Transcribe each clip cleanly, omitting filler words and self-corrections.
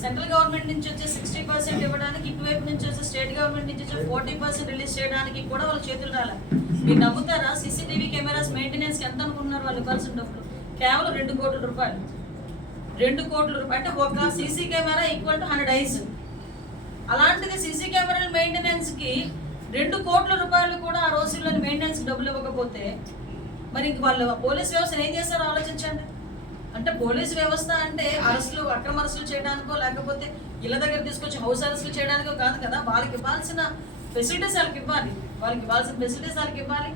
Central government నుంచి వచ్చే 60% ఇవ్వడానికి, ఇటువైపు నుంచి వచ్చే స్టేట్ గవర్నమెంట్ నుంచి వచ్చే 40% రిలీజ్ చేయడానికి కూడా వాళ్ళ చేతులు రాలే. మీరు నమ్ముతారా? సీసీటీవీ కెమెరాస్ మెయింటెనెన్స్కి ఎంత అనుకుంటున్నారు వాళ్ళు ఇవ్వాల్సిన డబ్బులు? కేవలం 2 కోట్ల రూపాయలు. 2 కోట్ల రూపాయలు అంటే ఒక CC camera equal to 100 ice. అలాంటిది సీసీ కెమెరాల మెయింటెనెన్స్కి 2 కోట్ల రూపాయలు కూడా ఆ రోజుల్లోని మెయింటెనెన్స్ డబ్బులు ఇవ్వకపోతే మరి ఇంక వాళ్ళు పోలీస్ వ్యవస్థను ఏం చేస్తారో ఆలోచించండి. అంటే పోలీస్ వ్యవస్థ అంటే అరెస్టులు, అక్రమ అరెస్టులు చేయడానికో లేకపోతే ఇళ్ళ దగ్గర తీసుకొచ్చి హౌస్ అరెస్టులు చేయడానికో కాదు కదా. వాళ్ళకి ఇవ్వాల్సిన ఫెసిలిటీస్ వాళ్ళకి ఇవ్వాలి.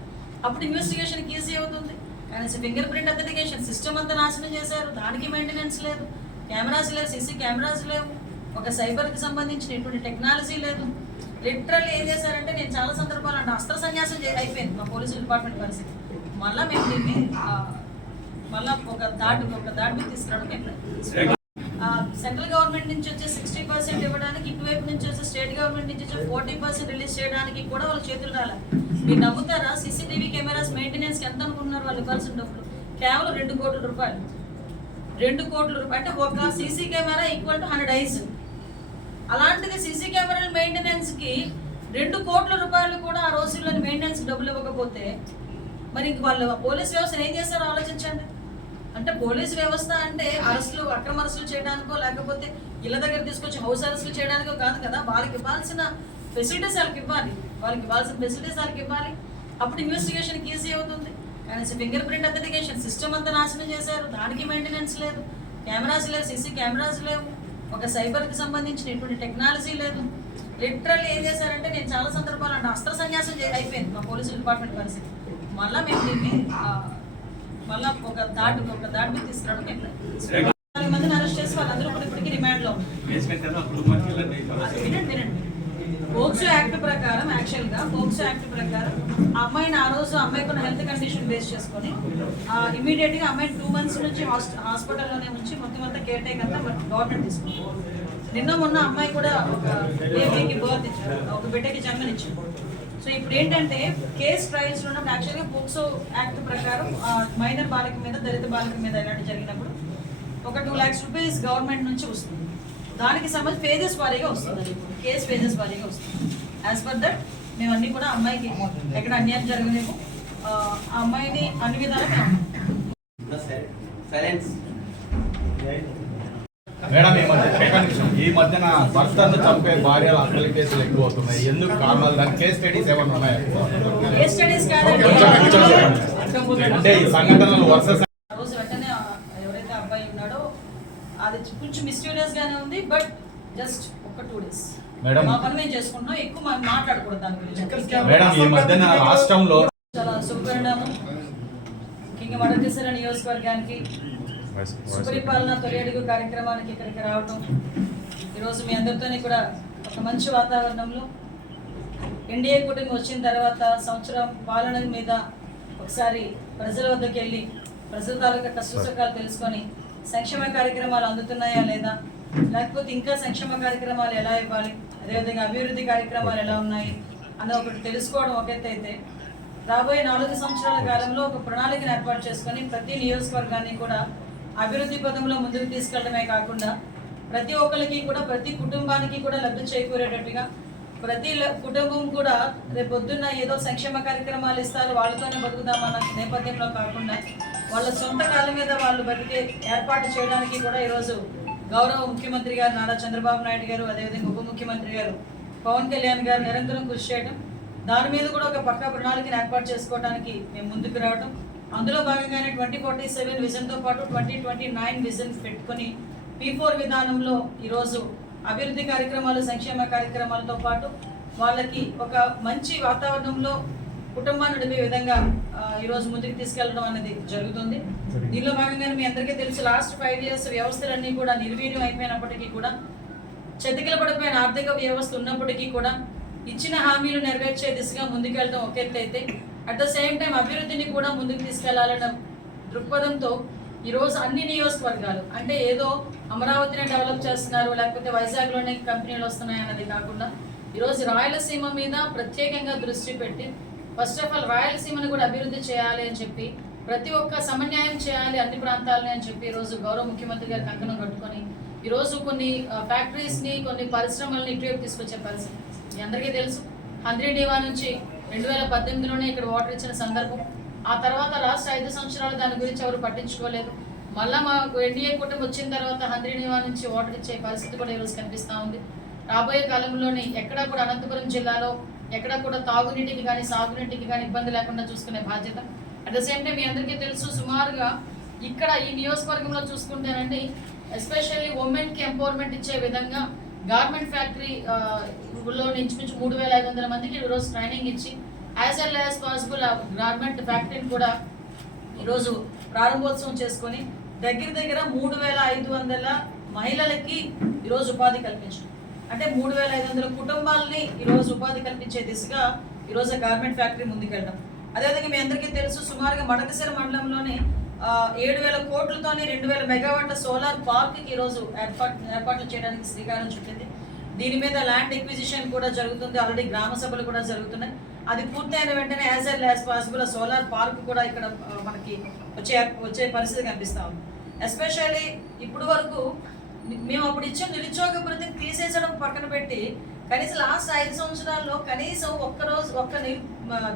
అప్పుడు ఇన్వెస్టిగేషన్కి ఈజీ అవుతుంది. కానీ ఫింగర్ ప్రింట్ అథెంటికేషన్ సిస్టమ్ అంతా నాశనం చేశారు. దానికి మెయింటెనెన్స్ లేదు, కెమెరాస్ లేవు, సీసీ కెమెరాస్ లేవు, ఒక సైబర్కి సంబంధించిన ఎటువంటి టెక్నాలజీ లేదు. లిటరల్లీ ఏం చేశారంటే, నేను చాలా సందర్భాలు అంటే అస్త్ర సన్యాసం అయిపోయింది మా పోలీసు డిపార్ట్మెంట్ పరిస్థితి. మళ్ళీ మేము దీన్ని మళ్ళీ ఒక దాటి తీసుకురావడం. సెంట్రల్ గవర్నమెంట్ నుంచి వచ్చే 60% ఇవ్వడానికి, ఇటువైపు నుంచి వచ్చే స్టేట్ గవర్నమెంట్ నుంచి వచ్చే 40% రిలీజ్ చేయడానికి కూడా వాళ్ళ చేతులు రాలే. మీరు నమ్ముతారా? సీసీటీవీ కెమెరాస్ మెయింటెనెన్స్కి ఎంత అనుకుంటున్నారు వాళ్ళు ఇవ్వాల్సిన డబ్బులు? కేవలం 2 కోట్ల రూపాయలు. 2 కోట్ల రూపాయలు అంటే ఒక CC camera equal to 100 ice. అలాంటిది సీసీ కెమెరాల మెయింటెనెన్స్కి 2 కోట్ల రూపాయలు కూడా ఆ రోజుల్లోని మెయింటెనెన్స్ డబ్బులు ఇవ్వకపోతే మరి ఇంక వాళ్ళు పోలీస్ వ్యవస్థను ఏం చేస్తారో ఆలోచించండి. అంటే పోలీస్ వ్యవస్థ అంటే అరెస్టులు, అక్రమ అరెస్టులు చేయడానికో లేకపోతే ఇళ్ళ దగ్గర తీసుకొచ్చి హౌస్ అరెస్టులు చేయడానికో కాదు కదా. వాళ్ళకి ఇవ్వాల్సిన ఫెసిలిటీస్ వాళ్ళకి ఇవ్వాలి. అప్పుడు ఇన్వెస్టిగేషన్కి ఈజీ అవుతుంది. కానీ ఫింగర్ ప్రింట్ అథెంటికేషన్ సిస్టమ్ అంతా నాశనం చేశారు. దానికి మెయింటెనెన్స్ లేదు, కెమెరాస్ లేవు, సీసీ కెమెరాస్ లేవు, ఒక సైబర్కి సంబంధించిన ఎటువంటి టెక్నాలజీ లేదు. లిటరల్లీ ఏం చేశారంటే, నేను చాలా సందర్భాలు అంటే అస్త్ర సన్యాసం అయిపోయింది మా పోలీసు డిపార్ట్మెంట్ పరిస్థితి. మళ్ళీ మేము దీన్ని మళ్ళీ ఒక దాటి తీసుకురావడం. 4 మందిని అరెస్ట్ చేసి వాళ్ళందరూ కూడా ఇప్పటికీ రిమాండ్లో వినండి. పోక్సో యాక్ట్ ప్రకారం, యాక్చువల్గా పోక్సో యాక్ట్ ప్రకారం ఆ అమ్మాయిని ఆ రోజు అమ్మాయికున్న హెల్త్ కండిషన్ బేస్ చేసుకొని ఇమీడియట్గా అమ్మాయిని 2 months నుంచి హాస్పిటల్లోనే ఉంచి మొత్తం అంతా కేర్ టేక్ అంతా గవర్నమెంట్ తీసుకుంటాం. నిన్న మొన్న అమ్మాయి కూడా ఒక బేబీకి బర్త్ ఇచ్చారు, ఒక బిడ్డకి జన్మనిచ్చింది. సో ఇప్పుడు ఏంటంటే కేస్ ట్రయల్స్ ఉన్నప్పుడు యాక్చువల్గా పోక్సో యాక్ట్ ప్రకారం మైనర్ బాలిక మీద, దళిత బాలిక మీద ఇలాంటి జరిగినప్పుడు ఒక 2 lakhs రూపీస్ గవర్నమెంట్ నుంచి వస్తుంది. దానికి సంబంధించి ఫేజెస్ వారీగా వస్తుంది. అది కేసు ఫేజెస్ వారీగా వస్తుంది. యాజ్ పర్ దట్ మేము అన్నీ కూడా అమ్మాయికి ఎక్కడ అన్యాయం జరగలేము, ఆ అమ్మాయిని అన్ని విధాలు మేడం, ఈ మధ్యన భర్తను చంపే భార్యల అసలు కేసులు ఎక్కువ అవుతున్నాయి. ఎందుకు కారణాలు? దాని కేస్ స్టడీస్ ఏమన్నా ఉన్నాయా? కేస్ స్టడీస్ కాదండి, అంటే ఈ సంఘటనలు వర్సెస్ రోజు వెంటనే ఎవరైతే అబ్బాయి ఉన్నాడో అది కొంచెం మిస్టీరియస్ గానే ఉంది. బట్ జస్ట్ ఒక 2 days మా పని మేము చేసుకుంటున్నాం. ఎక్కువ మనం మాట్లాడకూడదు దాని గురించి. మేడం, ఈ మధ్యన రాష్ట్రంలో చాలా శుభపరిణామం. ముఖ్యంగా మడకశిర నియోజకవర్గానికి సుపరిపాలన తొలి అడుగు కార్యక్రమానికి ఇక్కడికి రావటం, ఈరోజు మీ అందరితోనే కూడా ఒక మంచి వాతావరణంలో ఎన్డీఏ కూటమి వచ్చిన తర్వాత సంవత్సరం పాలన మీద ఒకసారి ప్రజల వద్దకు వెళ్ళి ప్రజల తాలూకా కష్టసుఖాలు తెలుసుకొని సంక్షేమ కార్యక్రమాలు అందుతున్నాయా లేదా, లేకపోతే ఇంకా సంక్షేమ కార్యక్రమాలు ఎలా ఇవ్వాలి, అదేవిధంగా అభివృద్ధి కార్యక్రమాలు ఎలా ఉన్నాయి అన్న ఒకటి తెలుసుకోవడం ఒక ఎత్తు అయితే, రాబోయే 4 సంవత్సరాల కాలంలో ఒక ప్రణాళికను ఏర్పాటు చేసుకొని ప్రతి నియోజకవర్గాన్ని కూడా అభివృద్ధి పదంలో ముందుకు తీసుకెళ్లడమే కాకుండా ప్రతి ఒక్కరికి కూడా, ప్రతి కుటుంబానికి కూడా లబ్ధి చేకూరేటట్టుగా, ప్రతి కుటుంబం కూడా రేపు పొద్దున్న ఏదో సంక్షేమ కార్యక్రమాలు ఇస్తారు వాళ్ళతోనే బతుకుదామన్న నేపథ్యంలో కాకుండా వాళ్ళ సొంత కాళ్ళ మీద వాళ్ళు బతికే ఏర్పాటు చేయడానికి కూడా ఈరోజు గౌరవ ముఖ్యమంత్రి గారు నారా చంద్రబాబు నాయుడు గారు, అదేవిధంగా ఉప ముఖ్యమంత్రి గారు పవన్ కళ్యాణ్ గారు నిరంతరం కృషి చేయడం, దాని మీద కూడా ఒక పక్కా ప్రణాళికను ఏర్పాటు చేసుకోవడానికి మేము ముందుకు రావడం, అందులో భాగంగానే 2047 విజన్తో పాటు 2029 విజన్ పెట్టుకొని P4 విధానంలో ఈరోజు అభివృద్ధి కార్యక్రమాలు, సంక్షేమ కార్యక్రమాలతో పాటు వాళ్ళకి ఒక మంచి వాతావరణంలో కుటుంబాన్ని నడిపే విధంగా ఈరోజు ముందుకు తీసుకెళ్లడం అనేది జరుగుతుంది. దీనిలో భాగంగానే మీ అందరికీ తెలుసు, లాస్ట్ 5 years వ్యవస్థలన్నీ కూడా నిర్వీర్యం అయిపోయినప్పటికీ కూడా, చెతికిల పడిపోయిన ఆర్థిక వ్యవస్థ ఉన్నప్పటికీ కూడా ఇచ్చిన హామీలు నెరవేర్చే దిశగా ముందుకెళ్ళడం ఒక ఎత్తు అయితే, అట్ ద సేమ్ టైం అభివృద్ధిని కూడా ముందుకు తీసుకెళ్లాలన్న దృక్పథంతో ఈరోజు అన్ని నియోజకవర్గాలు, అంటే ఏదో అమరావతిని డెవలప్ చేస్తున్నారు లేకపోతే వైజాగ్లోనే కంపెనీలు వస్తున్నాయి అన్నది కాకుండా ఈరోజు రాయలసీమ మీద ప్రత్యేకంగా దృష్టి పెట్టి ఫస్ట్ ఆఫ్ ఆల్ రాయలసీమను కూడా అభివృద్ధి చేయాలి అని చెప్పి, ప్రతి ఒక్క సమన్యాయం చేయాలి అన్ని ప్రాంతాలని అని చెప్పి ఈరోజు గౌరవ ముఖ్యమంత్రి గారు కంకణం కట్టుకొని ఈరోజు కొన్ని ఫ్యాక్టరీస్ని కొన్ని పరిశ్రమల్ని ఇటువైపు తీసుకొచ్చే పరిస్థితి మీ అందరికీ తెలుసు. హంద్రీనీవా నుంచి 2018లోనే ఇక్కడ వాటర్ ఇచ్చిన సందర్భం. ఆ తర్వాత లాస్ట్ 5 సంవత్సరాలు దాని గురించి ఎవరు పట్టించుకోలేదు. మళ్ళీ మాకు ఎన్డీఏ కూటమి వచ్చిన తర్వాత హంద్రీనీవా నుంచి వాటర్ ఇచ్చే పరిస్థితి కూడా ఈరోజు కనిపిస్తూ ఉంది. రాబోయే కాలంలోని ఎక్కడా కూడా అనంతపురం జిల్లాలో ఎక్కడా కూడా తాగునీటికి కానీ సాగునీటికి కానీ ఇబ్బంది లేకుండా చూసుకునే బాధ్యత. అట్ ద సేమ్ టైం మీ అందరికీ తెలుసు, సుమారుగా ఇక్కడ ఈ నియోజకవర్గంలో చూసుకుంటేనండి ఎస్పెషల్లీ ఉమెన్కి ఎంపవర్మెంట్ ఇచ్చే విధంగా గార్మెంట్ ఫ్యాక్టరీ లో ఇంచుమించు 3,500 మందికి ఈరోజు ట్రైనింగ్ ఇచ్చి యాజ్ ఎల్ యాజ్ పాసిబుల్ ఆ గార్మెంట్ ఫ్యాక్టరీని కూడా ఈరోజు ప్రారంభోత్సవం చేసుకొని దగ్గర 3,500 మహిళలకి ఈరోజు ఉపాధి కల్పించడం. అంటే 3,500 కుటుంబాలని ఈరోజు ఉపాధి కల్పించే దిశగా ఈరోజు గార్మెంట్ ఫ్యాక్టరీ ముందుకెళ్ళడం. అదేవిధంగా మీ అందరికీ తెలుసు, సుమారుగా మడకశిర మండలంలోనే 7,000 కోట్లతోని 2,000 మెగావాట్ల సోలార్ పార్క్కి ఈరోజు ఏర్పాట్లు చేయడానికి శ్రీకారం చుట్టింది. దీని మీద ల్యాండ్ ఎక్విజిషన్ కూడా జరుగుతుంది. ఆల్రెడీ గ్రామ సభలు కూడా జరుగుతున్నాయి. అది పూర్తయిన వెంటనే as L as possible solar park కూడా ఇక్కడ మనకి వచ్చే పరిస్థితి కనిపిస్తూ ఉంది. ఎస్పెషల్లీ ఇప్పుడు వరకు మేము అప్పుడు ఇచ్చిన నిరుద్యోగ భృతిని తీసేసడం పక్కన పెట్టి కనీసం లాస్ట్ 5 సంవత్సరాల్లో కనీసం ఒక్క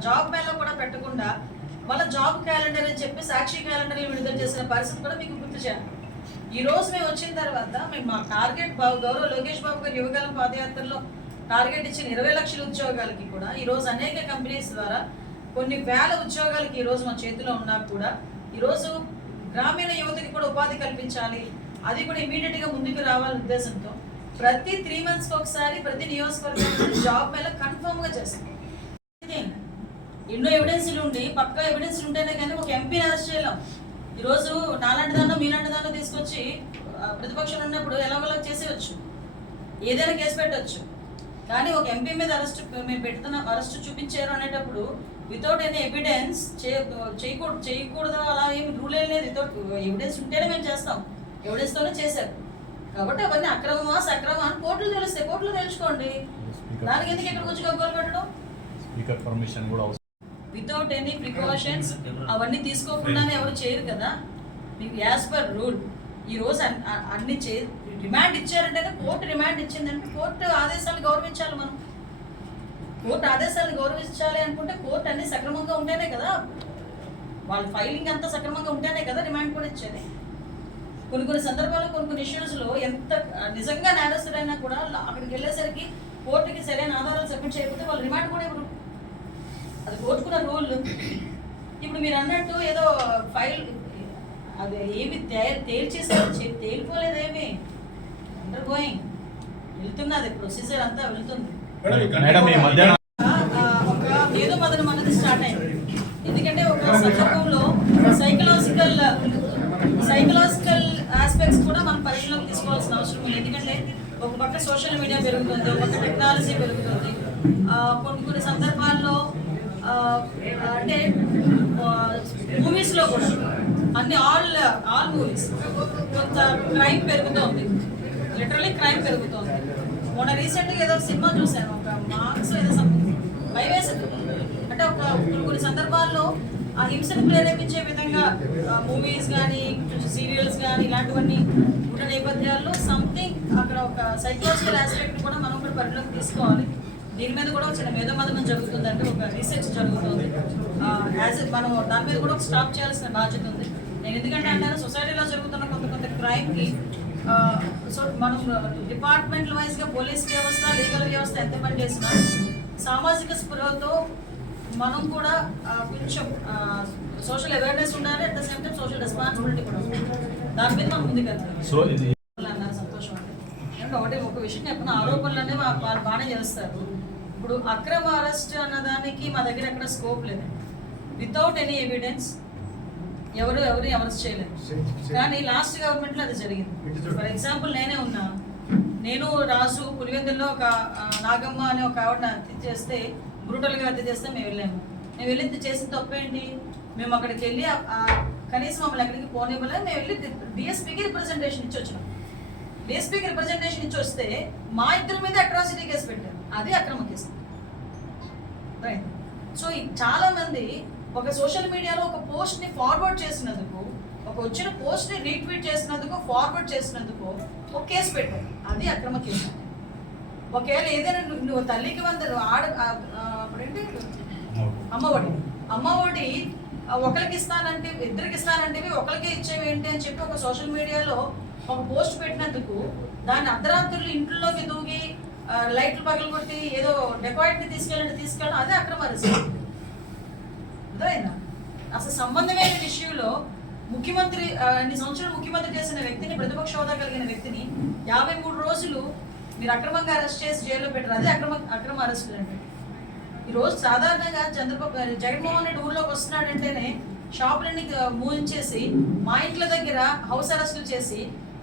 జాబ్ మేళలో కూడా పెట్టకుండా మళ్ళీ జాబ్ క్యాలెండర్ అని చెప్పి సాక్షి క్యాలెండర్లు విడుదల చేసిన పరిస్థితి కూడా మీకు గుర్తు చేయాలి. ఈ రోజు మేము వచ్చిన తర్వాత మేము మా టార్గెట్ గౌరవ లోకేష్ బాబు గారు యువకాలం పాదయాత్రలో టార్గెట్ ఇచ్చిన 20 లక్షల ఉద్యోగాలకి కూడా ఈరోజు అనేక కంపెనీస్ ద్వారా కొన్ని వేల ఉద్యోగాలకి ఈరోజు మా చేతిలో ఉన్నా కూడా ఈరోజు గ్రామీణ యువతకి కూడా ఉపాధి కల్పించాలి, అది కూడా ఇమీడియట్గా ముందుకు రావాలనే ఉద్దేశంతో ప్రతి 3 monthsకి ఒకసారి ప్రతి నియోజకవర్గానికి జాబ్ మేళ కన్ఫర్మ్గా చేస్తాం. ఎన్నో ఎవిడెన్స్లు ఉండి పక్కా ఎవిడెన్స్లు ఉంటేనే కానీ ఒక ఎంపీని అరెస్ట్ చేయలేం. ఈరోజు నాలాంటి దాన్నో మీలాంటి దాన్నో తీసుకొచ్చి ప్రతిపక్షంలో ఉన్నప్పుడు ఎలాగోలా చేసేయచ్చు, ఏదైనా కేసు పెట్టవచ్చు. కానీ ఒక ఎంపీ మీద అరెస్ట్ చూపించారు అనేటప్పుడు వితౌట్ ఎనీ ఎవిడెన్స్ చేయకూడదు అలా ఏమి రూల్ ఏం లేదు. వితౌట్ ఎవిడెన్స్ ఉంటేనే మేము చేస్తాం, ఎవిడెన్స్తోనే చేశారు. కాబట్టి అవన్నీ అక్రమమా సక్రమా అని కోర్టులు తెలుస్తాయి, కోర్టులు తెలుసుకోండి. దానికి ఎందుకు ఎక్కడ కూర్చో గగ్గోలు పెట్టడం? పర్మిషన్ కూడా వితౌట్ ఎనీ ప్రికాషన్స్ అవన్నీ తీసుకోకుండానే ఎవరు చేయరు కదా. మీకు యాజ్ పర్ రూల్ ఈరోజు అన్ని రిమాండ్ ఇచ్చారంటే కోర్టు రిమాండ్ ఇచ్చిందంటే కోర్టు ఆదేశాలను గౌరవించాలి. మనం కోర్టు ఆదేశాలను గౌరవించాలి అనుకుంటే కోర్టు అన్ని సక్రమంగా ఉంటేనే కదా, వాళ్ళ ఫైలింగ్ అంతా సక్రమంగా ఉంటేనే కదా రిమాండ్ కూడా ఇచ్చేది. కొన్ని సందర్భాల్లో కొన్ని ఇష్యూస్లో ఎంత నిజంగా నేరస్తుడైనా కూడా అక్కడికి వెళ్ళేసరికి కోర్టుకి సరైన ఆధారాలు సబ్మిట్ చేయకపోతే వాళ్ళు రిమాండ్ కూడా ఇవ్వరు. అది కోర్టుకున్న రూల్. ఇప్పుడు మీరు అన్నట్టు ఏదో ఫైల్ అది ఏమి తేల్చేసారు, తేలిపోలేదేమి, అండర్ గోయింగ్ వెళ్తున్నది, ప్రొసీజర్ అంతా వెళ్తుంది. ఒక ఏదో మదనం అన్నది స్టార్ట్ అయింది. ఎందుకంటే ఒక సందర్భంలో సైకలాజికల్ ఆస్పెక్ట్స్ కూడా మనం పరిగణలోకి తీసుకోవాల్సిన అవసరం ఉంది. ఎందుకంటే ఒక పక్క సోషల్ మీడియా పెరుగుతుంది, ఒక పక్క టెక్నాలజీ పెరుగుతుంది. కొన్ని సందర్భాల్లో అంటే మూవీస్లో కూడా అన్ని ఆల్ మూవీస్ కొంత క్రైమ్ పెరుగుతోంది, లిటరలీ క్రైమ్ పెరుగుతోంది. మొన్న రీసెంట్గా ఏదో సినిమా చూశాను, ఒక మార్క్స్ ఏదో భయవేసింది. అంటే కొన్ని సందర్భాల్లో ఆ హింసను ప్రేరేపించే విధంగా మూవీస్ కానీ సీరియల్స్ కానీ ఇలాంటివన్నీ ఉన్న నేపథ్యాల్లో సంథింగ్ అక్కడ ఒక సైకలాజికల్ ఆస్పెక్ట్ కూడా మనం కూడా పరిగణలోకి తీసుకోవాలి. దీని మీద కూడా చిన్న మేధోమథనం జరుగుతుంది, అంటే ఒక రీసెర్చ్ జరుగుతుంది. మనం దాని మీద కూడా ఒక స్టాప్ చేయాల్సిన బాధ్యత ఉంది. నేను ఎందుకంటే అంటాను, సొసైటీలో జరుగుతున్న కొంత క్రైమ్కి మనం డిపార్ట్మెంట్ వైజ్గా పోలీస్ వ్యవస్థ లీగల్ వ్యవస్థ ఎంత పని చేసినా సామాజిక స్పృహతో మనం కూడా కొంచెం సోషల్ అవేర్నెస్ ఉండాలి. At the same time social responsibility కూడా ఉంది. దాని మీద మనం ముందుకెళ్తాం అన్నారు. సంతోషం అంటే ఒక విషయం చెప్పిన ఆరోపణలు అనేవి వాళ్ళు బాగానే చేస్తారు. ఇప్పుడు అక్రమ అరెస్ట్ అన్నదానికి మా దగ్గర ఎక్కడ స్కోప్ లేదు. వితౌట్ ఎనీ ఎవిడెన్స్ ఎవరిని అరెస్ట్ చేయలేదు. కానీ లాస్ట్ గవర్నమెంట్లో అది జరిగింది. ఫర్ ఎగ్జాంపుల్ నేనే ఉన్నా, నేను రాజు పులివెందుల్లో ఒక నాగమ్మ అనే ఒక ఆవిడని హత్య చేస్తే, బ్రూటల్గా హత్య చేస్తే మేము వెళ్ళాము. మేము వెళ్ళి చేసిన తప్పేంటి? మేము అక్కడికి వెళ్ళి కనీసం మమ్మల్ని ఎక్కడికి పోనివ్వలేదు. మేము వెళ్ళి డిఎస్పీకి రిప్రజెంటేషన్ ఇచ్చి వచ్చినాం. డిఎస్పీకి రిప్రజెంటేషన్ ఇచ్చి వస్తే మా ఇద్దరి మీద అట్రాసిటీ కేసు పెట్టారు. అది అక్రమ కేసు, రైట్? సో చాలా మంది ఒక సోషల్ మీడియాలో ఒక పోస్ట్ని ఫార్వర్డ్ చేసినందుకు, ఒక వచ్చిన పోస్ట్ని రీట్వీట్ చేసినందుకు, ఫార్వర్డ్ చేసినందుకు ఒక కేసు పెట్టారు. అది అక్రమ కేసు. ఒకవేళ ఏదైనా నువ్వు తల్లికి వందరు అప్పుడేంటి అమ్మఒడి ఒకరికి ఇస్తానంటే, ఇద్దరికి ఇస్తానంటే ఒకరికే ఇచ్చేవి ఏంటి అని చెప్పి ఒక సోషల్ మీడియాలో ఒక పోస్ట్ పెట్టినందుకు దాన్ని అర్ధరాత్రులు ఇంట్లోకి దూగి లైట్లు పగలగొట్టి ఏదో డెకాయిట్ని తీసుకెళ్ళడం అదే అక్రమ అరెస్ట్. అర్థమైందా? అసలు సంబంధమైన విషయంలో ముఖ్యమంత్రి అన్ని సంవత్సరాలు ముఖ్యమంత్రి చేసిన వ్యక్తిని, ప్రతిపక్ష హోదా కలిగిన వ్యక్తిని 53 రోజులు మీరు అక్రమంగా అరెస్ట్ చేసి జైల్లో పెట్టారు. అదే అక్రమ అరెస్టులు అంటే. ఈరోజు సాధారణంగా జగన్మోహన్ రెడ్డి ఊర్లోకి వస్తున్నాడంటేనే షాపులన్నీ మూయించేసి మా ఇంట్ల దగ్గర హౌస్ అరెస్టులు చేసి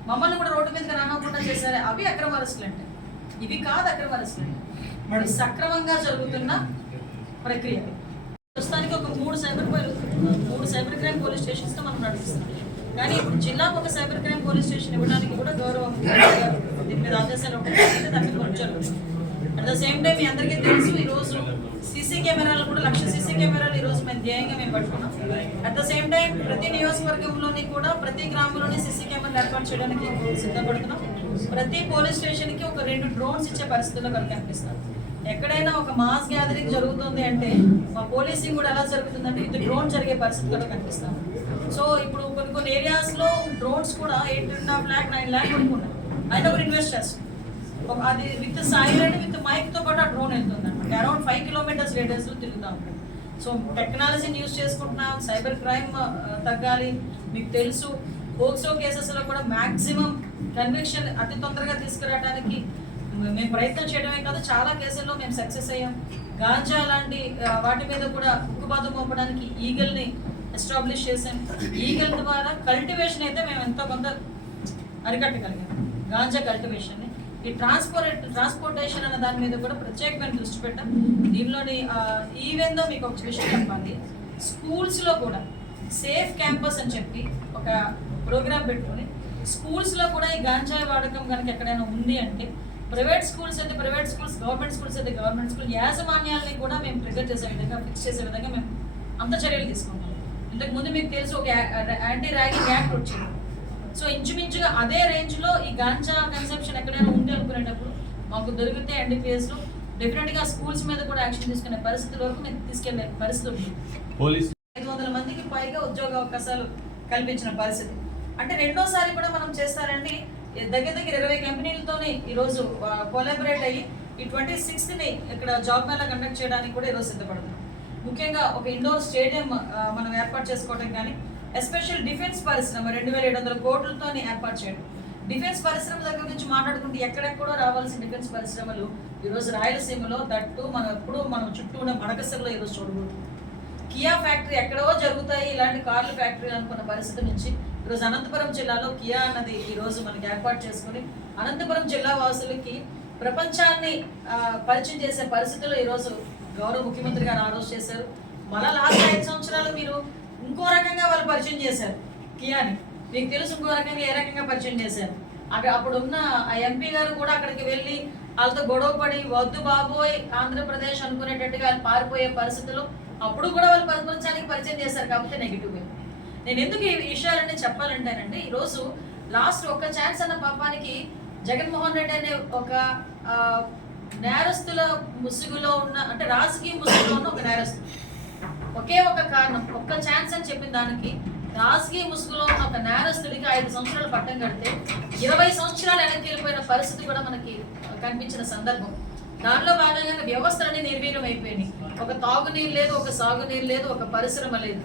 మమ్మల్ని కూడా రోడ్డు మీదకి రానకుండా చేశారు. అవి అక్రమ అరెస్టులు అంటే. ఇవి కాదు అక్రమ అరెస్టులు అంటే. సక్రమంగా జరుగుతున్న ప్రక్రియ. ప్రస్తుతానికి ఒక 3 సైబర్ క్రైమ్ పోలీస్ స్టేషన్స్తో మనం నడిపిస్తున్నాం. కానీ ఇప్పుడు జిల్లాకు ఒక సైబర్ క్రైమ్ పోలీస్ స్టేషన్ ఇవ్వడానికి కూడా గౌరవం దీని మీద ఆదేశాలు ఒకటి దాని మీద జరుగుతుంది. అట్ ద సేమ్ టైం మీ అందరికీ తెలుసు, ఈరోజు సీసీ కెమెరాలు కూడా 1,00,000 సీసీ కెమెరాలు ఈరోజు మేము ధ్యేయంగా మేము పట్టుకున్నాం. అట్ ద సేమ్ టైం ప్రతి నియోజకవర్గంలోని కూడా ప్రతి గ్రామంలోని సీసీ కెమెరాలు ఏర్పాటు చేయడానికి సిద్ధపడుతున్నాం. ప్రతి పోలీస్ స్టేషన్కి ఒక 2 డ్రోన్స్ ఇచ్చే పరిస్థితుల్లో కనుక కనిపిస్తాం. ఎక్కడైనా ఒక మాస్ గ్యాదరింగ్ జరుగుతుంది అంటే మా పోలీసింగ్ కూడా ఎలా జరుగుతుందంటే ఇది డ్రోన్ జరిగే పరిస్థితి కూడా కనిపిస్తాం. సో ఇప్పుడు కొన్ని ఏరియాస్లో డ్రోన్స్ కూడా 8.5 lakh 9 lakh కొనుక్కున్నాం. అయినా కూడా ఇన్వెస్ట్ చేస్తాం. అది విత్ సైలెంట్ విత్ మైక్తో పాటు ఆ డ్రోన్ వెళ్తుంది అనమాట. అరౌండ్ 5 kilometers రేడియస్లో తిరుగుతూ ఉంటాం. సో టెక్నాలజీని యూజ్ చేసుకుంటున్నాం. సైబర్ క్రైమ్ తగ్గాలి. మీకు తెలుసు పోక్సో కేసెస్లో కూడా మ్యాక్సిమం కన్విక్షన్ అతి తొందరగా తీసుకురావడానికి మేము ప్రయత్నం చేయడమే కాదు, చాలా కేసుల్లో మేము సక్సెస్ అయ్యాం. గాంజా లాంటి వాటి మీద కూడా ఉక్కుపాతం పంపడానికి ఈగల్ని ఎస్టాబ్లిష్ చేసాం. ఈగల్ ద్వారా కల్టివేషన్ అయితే మేము ఎంతో కొంత అరికట్టగలిగాం. గాంజా కల్టివేషన్ని. ఈ ట్రాన్స్పోర్టేషన్ అనే దాని మీద కూడా ప్రత్యేకమైన దృష్టి పెట్టాం. దీనిలోని ఈవెందో మీకు ఒక విషయం చెప్పాలి, స్కూల్స్లో కూడా సేఫ్ క్యాంపస్ అని చెప్పి ఒక ప్రోగ్రామ్ పెట్టుకొని స్కూల్స్లో కూడా ఈ గాంజాయి వాడకం కనుక ఎక్కడైనా ఉంది అంటే ప్రైవేట్ స్కూల్స్ అయితే ప్రైవేట్ స్కూల్స్, గవర్నమెంట్ స్కూల్స్ అయితే గవర్నమెంట్ స్కూల్ యాజమాన్యాలని కూడా మేము ట్రిగర్ చేసే విధంగా, ఫిక్స్ చేసే విధంగా మేము అంత చర్యలు తీసుకుంటాం. ఇంతకుముందు మీకు తెలుసు ఒక యాంటీ ర్యాగింగ్ యాక్ట్ వచ్చింది. సో ఇంచుమించుగా అదే రేంజ్లో ఈ గాంజా కన్సంప్షన్ ఎక్కడైనా ఉంది అనుకునేటప్పుడు మాకు దొరికితే NDPSలో డెఫినెట్గా స్కూల్స్ మీద కూడా యాక్షన్ తీసుకునే పరిస్థితుల వరకు మేము తీసుకెళ్లే పరిస్థితి ఉంది. 500 మందికి పైగా ఉద్యోగ అవకాశాలు కల్పించిన పరిస్థితి. అంటే రెండోసారి కూడా మనం చేస్తారండి. దగ్గర 20 కంపెనీలతోనే ఈరోజు కొలాబరేట్ అయ్యి ఈ 26th ఇక్కడ జాబ్ మేళా కండక్ట్ చేయడానికి కూడా ఈరోజు సిద్ధపడుతున్నాం. ముఖ్యంగా ఒక ఇండోర్ స్టేడియం మనం ఏర్పాటు చేసుకోవడం కానీ, ఎస్పెషల్ డిఫెన్స్ పరిశ్రమ 2,700 కోట్లతో ఏర్పాటు చేయడం. డిఫెన్స్ పరిశ్రమ దగ్గర నుంచి మాట్లాడుకుంటే ఎక్కడెక్కడో రావాల్సిన డిఫెన్స్ పరిశ్రమలు ఈరోజు రాయలసీమలో, దట్టు మనం చుట్టూ ఉన్న మడకసర్లో ఈరోజు చూడబోతున్నాం. కియా ఫ్యాక్టరీ ఎక్కడో జరుగుతాయి ఇలాంటి కార్ల ఫ్యాక్టరీ అనుకున్న పరిస్థితి నుంచి ఈరోజు అనంతపురం జిల్లాలో కియా అన్నది ఈరోజు మనకి ఏర్పాటు చేసుకుని అనంతపురం జిల్లా వాసులకి ప్రపంచాన్ని పరిచయం చేసే పరిస్థితుల్లో ఈరోజు గౌరవ ముఖ్యమంత్రి గారు ఆ రోజు చేశారు. మళ్ళీ లాస్ట్ 5 సంవత్సరాలు మీరు ఇంకో రకంగా వాళ్ళు పరిచయం చేశారు కియాని. మీకు తెలుసు ఇంకో రకంగా ఏ రకంగా పరిచయం చేశారు. అప్పుడున్న ఆ ఎంపీ గారు కూడా అక్కడికి వెళ్ళి వాళ్ళతో గొడవ పడి వద్దు బాబోయ్ ఆంధ్రప్రదేశ్ అనుకునేటట్టుగా వాళ్ళు పారిపోయే పరిస్థితులు అప్పుడు కూడా వాళ్ళు ప్రపంచానికి పరిచయం చేశారు. కాకపోతే నెగిటివ్ వే. నేను ఎందుకు ఈ విషయాలన్నీ చెప్పాలంటేనంటే ఈరోజు లాస్ట్ ఒక్క ఛాన్స్ అన్న పాపానికి జగన్మోహన్ రెడ్డి అనే ఒక నేరస్తుల ముసుగులో ఉన్న, అంటే రాజకీయ ముసుగులో ఉన్న ఒక నేరస్తుడు, ఒకే ఒక కారణం ఒక్క ఛాన్స్ అని చెప్పిన దానికి రాజకీయ ముసుగులో ఉన్న ఒక నేరస్తుడికి 5 సంవత్సరాలు పట్టం కడితే 20 సంవత్సరాలు వెనక్కి వెళ్ళిపోయిన పరిస్థితి కూడా మనకి కనిపించిన సందర్భం. దానిలో భాగంగా వ్యవస్థలన్నీ నిర్వీర్యం అయిపోయినాయి. ఒక తాగునీరు లేదు, ఒక సాగునీరు లేదు, ఒక పరిశ్రమ లేదు.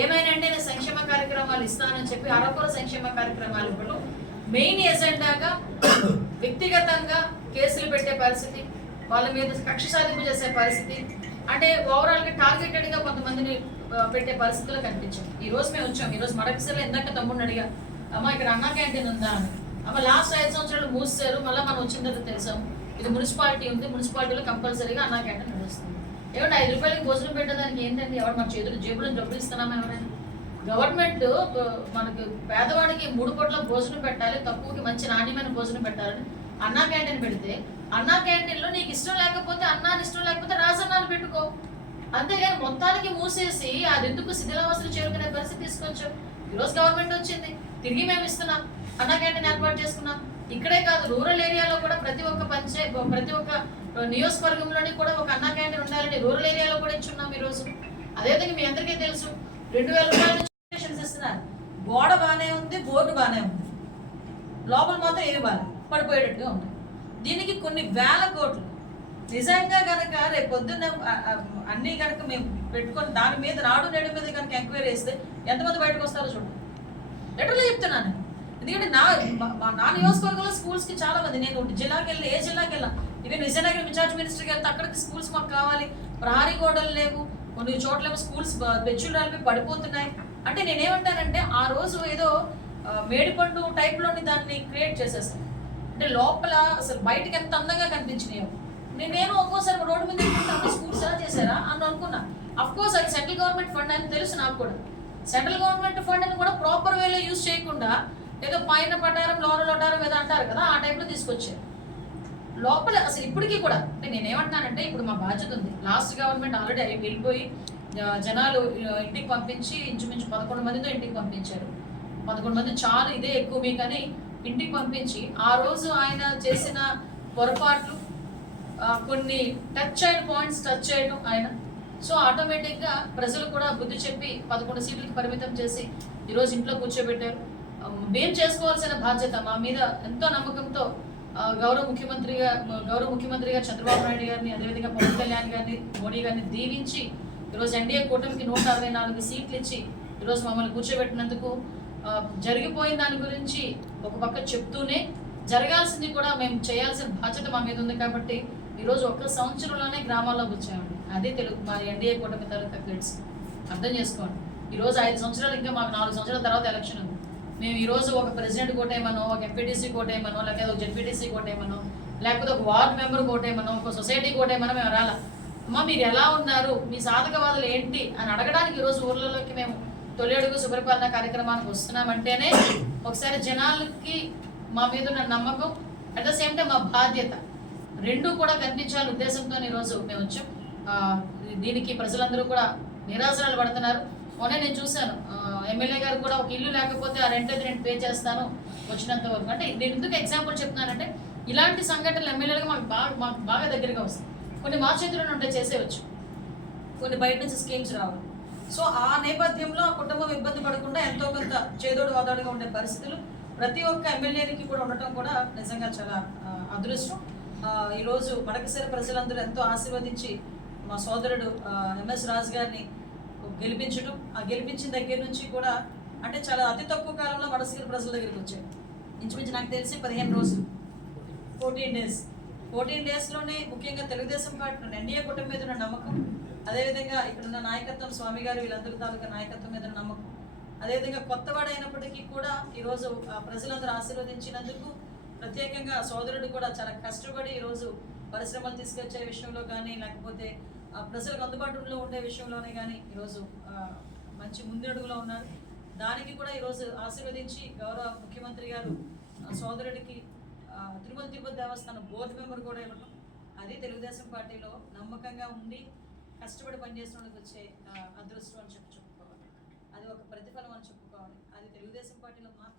ఏమైనా అంటే నేను సంక్షేమ కార్యక్రమాలు ఇస్తానని చెప్పి అరకొర సంక్షేమ కార్యక్రమాలు ఇవ్వడం, మెయిన్ ఎజెండాగా వ్యక్తిగతంగా కేసులు పెట్టే పరిస్థితి, వాళ్ళ మీద కక్ష సాధింపు చేసే పరిస్థితి, అంటే ఓవరాల్గా టార్గెటెడ్గా కొంతమందిని పెట్టే పరిస్థితులు కనిపించాం. ఈ రోజు మేము వచ్చాం. ఈరోజు మడకసర్లో ఇందాక తమ్ముడిని అడిగా, అమ్మ ఇక్కడ అన్నా క్యాంటీన్ ఉందా అని. అమ్మ లాస్ట్ 5 సంవత్సరాలు మూసారు, మళ్ళీ మనం వచ్చిన తర్వాత తెలిసాము ఇది మున్సిపాలిటీ ఉంది, మున్సిపాలిటీలో కంపల్సరీగా అన్నా క్యాంటీన్ నడుస్తుంది. ఏమంటే 5 రూపాయలకి భోజనం పెట్టడానికి ఏంటంటే ఎవరు మన చేతులు జేబులను డబ్బులు ఇస్తున్నామా ఎవరైనా? గవర్నమెంట్ మనకి పేదవాడికి 3 పూట్ల భోజనం పెట్టాలి, తక్కువకి మంచి నాణ్యమైన భోజనం పెట్టాలని అన్నా క్యాంటీన్ పెడితే, అన్నా క్యాంటీన్లో నీకు ఇష్టం లేకపోతే అన్నాన్ని ఇష్టం లేకపోతే రాజన్నాలు పెట్టుకో. అంతేగాని మొత్తానికి మూసేసి అది ఎందుకు శిథిలావస్థలు చేరుకునే పరిస్థితి తీసుకొచ్చాం. ఈరోజు గవర్నమెంట్ వచ్చింది, తిరిగి మేము ఇస్తున్నాం, అన్నా క్యాంటీన్ ఏర్పాటు చేసుకున్నాం. ఇక్కడే కాదు, రూరల్ ఏరియాలో కూడా ప్రతి ఒక్క నియోజకవర్గంలోని కూడా ఒక అన్నా క్యాంటీన్ ఉండాలని రూరల్ ఏరియాలో కూడా ఇచ్చున్నాం ఈరోజు. అదేవిధంగా మీ అందరికీ తెలుసు 2000 రూపాయలు ఇస్తున్నారు. గోడ బాగానే ఉంది, బోర్డు బాగానే ఉంది, లోపల మాత్రం ఏమి బాగా పడిపోయేటట్టుగా ఉంది. దీనికి కొన్ని వేల కోట్లు. నిజంగా కనుక రేపు పొద్దున్న అన్నీ కనుక మేము పెట్టుకొని దాని మీద నాడు నేడు మీద కనుక ఎంక్వైరీ చేస్తే ఎంతమంది బయటకు వస్తారో చూడండి. లెటర్లో చెప్తున్నాను. ఎందుకంటే నా నియోజకవర్గంలో స్కూల్స్కి చాలా మంది, నేను జిల్లాకి వెళ్ళి ఏ జిల్లాకి వెళ్ళా, ఈవెన్ విజయనగరం ఇన్ఛార్జ్ మినిస్టర్కి వెళ్తే అక్కడికి స్కూల్స్ మాకు కావాలి, ప్రహారీ గోడలు లేవు, కొన్ని చోట్ల స్కూల్స్ బెచ్చులు రాలిపి పడిపోతున్నాయి. అంటే నేనేమంటానంటే ఆ రోజు ఏదో మేడిపండు టైప్లోని దాన్ని క్రియేట్ చేసేస్తాను. అంటే లోపల అసలు బయటకి ఎంత అందంగా కనిపించినాయో. నేను ఒక్కోసారి రోడ్డు మీద స్కూల్స్ ఎలా చేశారా అని అనుకున్నా. అఫ్ కోర్స్ అది సెంట్రల్ గవర్నమెంట్ ఫండ్ అని తెలుసు నాకు కూడా. సెంట్రల్ గవర్నమెంట్ ఫండ్ అని కూడా ప్రాపర్ వేలో యూజ్ చేయకుండా ఏదో పైన పటారం లోన లొటారం ఏదో అంటారు కదా, ఆ టైప్లో తీసుకొచ్చారు. లోపల అసలు ఇప్పటికీ కూడా అంటే నేనేమంటున్నానంటే ఇప్పుడు మా బాధ్యత ఉంది. లాస్ట్ గవర్నమెంట్ ఆల్రెడీ వెళ్ళిపోయి జనాలు ఇంటికి పంపించి ఇంచుమించు 11 మందితో ఇంటికి పంపించారు. 11 మంది చాలు, ఇదే ఎక్కువ మీకని ఇంటికి పంపించి ఆ రోజు ఆయన చేసిన పొరపాట్లు, కొన్ని టచ్ అయిన పాయింట్స్ టచ్ చేయడం ఆయన. సో ఆటోమేటిక్గా ప్రజలు కూడా బుద్ధి చెప్పి 11 సీట్లకి పరిమితం చేసి ఈరోజు ఇంట్లో కూర్చోబెట్టారు. మేము చేసుకోవాల్సిన బాధ్యత మా మీద ఎంతో నమ్మకంతో గౌరవ ముఖ్యమంత్రి గారు చంద్రబాబు నాయుడు గారిని, అదేవిధంగా పవన్ కళ్యాణ్ గారిని, మోడీ గారిని దీవించి ఈరోజు ఎన్డీఏ కూటమికి 164 సీట్లు ఇచ్చి ఈరోజు మమ్మల్ని కూర్చోబెట్టినందుకు జరిగిపోయిన దాని గురించి ఒక పక్క చెప్తూనే జరగాల్సింది కూడా మేము చేయాల్సిన బాధ్యత మా మీద ఉంది. కాబట్టి ఈరోజు 1 సంవత్సరంలోనే గ్రామాల్లోకి వచ్చామండి. అదే తెలుగు మా ఎన్డీఏ కూటమి తాలూకా క్రెడిట్స్ అర్థం చేసుకోండి. ఈరోజు 5 సంవత్సరాలు, ఇంకా మాకు 4 సంవత్సరాల తర్వాత ఎలక్షన్ ఉంది. మేము ఈరోజు ఒక ప్రెసిడెంట్ కోటేమనో, ఒక ఎంపీటీసీ కోటేమనో, లేకపోతే ఒక జెడ్పీటీసీ కోటేమనో, లేకపోతే ఒక వార్డ్ మెంబర్ కోటేమనో, ఒక సొసైటీ కోటేమనో మేము రాలా. అమ్మా మీరు ఎలా ఉన్నారు, మీ సాధకవాదులు ఏంటి అని అడగడానికి ఈరోజు ఊర్లలోకి మేము తొలి అడుగు సుపరిపాలన కార్యక్రమానికి వస్తున్నామంటేనే ఒకసారి జనాలకి మా మీద ఉన్న నమ్మకం, అట్ ద సేమ్ టైం మా బాధ్యత రెండూ కూడా కనిపించాలని ఉద్దేశంతో ఈరోజు మేము వచ్చాం. దీనికి ప్రజలందరూ కూడా నిరాశనాలు పడుతున్నారు. మొన్న నేను చూశాను, ఎమ్మెల్యే గారు కూడా ఒక ఇల్లు లేకపోతే ఆ రెంట్ అయితే నేను పే చేస్తాను వచ్చినంత వరకు. అంటే నేను ఎందుకు ఎగ్జాంపుల్ చెప్తున్నానంటే ఇలాంటి సంఘటనలు ఎమ్మెల్యేలుగా మాకు బాగా దగ్గరగా వస్తాయి. కొన్ని మా చేతుల్లో ఉంటే చేసేవచ్చు, కొన్ని బయట నుంచి స్కీమ్స్ రావాలి. సో ఆ నేపథ్యంలో ఆ కుటుంబం ఇబ్బంది పడకుండా ఎంతో కొంత చేదోడు వాదోడుగా ఉండే పరిస్థితులు ప్రతి ఒక్క ఎమ్మెల్యేకి కూడా ఉండటం కూడా నిజంగా చాలా అదృష్టం. ఈరోజు మడకశిర ప్రజలందరూ ఎంతో ఆశీర్వదించి మా సోదరుడు ఎంఎస్ రాజు గారిని గెలిపించడం, ఆ గెలిపించిన దగ్గర నుంచి కూడా అంటే చాలా అతి తక్కువ కాలంలో మడకశిర ప్రజల దగ్గరికి వచ్చాడు. ఇంచుమించు నాకు తెలిసి 15 రోజులు, 14 డేస్లోనే ముఖ్యంగా తెలుగుదేశం పార్టీ ఎన్డీఏ కూటమి మీద ఉన్న నమ్మకం, అదేవిధంగా ఇక్కడున్న నాయకత్వం, స్వామి గారు వీళ్ళందరి తాలూకా నాయకత్వం మీద నమ్మకం, అదేవిధంగా కొత్తవాడు అయినప్పటికీ కూడా ఈరోజు ప్రజలందరూ ఆశీర్వదించినందుకు ప్రత్యేకంగా సోదరుడు కూడా చాలా కష్టపడి ఈరోజు పరిశ్రమలు తీసుకొచ్చే విషయంలో కానీ, లేకపోతే ప్రజలకు అందుబాటులో ఉండే విషయంలోనే కానీ ఈరోజు మంచి ముందడుగులో ఉన్నారు. దానికి కూడా ఈరోజు ఆశీర్వదించి గౌరవ ముఖ్యమంత్రి గారు సోదరుడికి తిరుపతి దేవస్థానం బోర్డు మెంబర్ కూడా ఇవ్వడం, అది తెలుగుదేశం పార్టీలో నమ్మకంగా ఉండి కష్టపడి పనిచేసిన వాళ్ళకి వచ్చే అదృష్టం అని చెప్పుకోవాలి. అది ఒక ప్రతిఫలం అని చెప్పుకోవాలి. అది తెలుగుదేశం పార్టీలో మాత్రం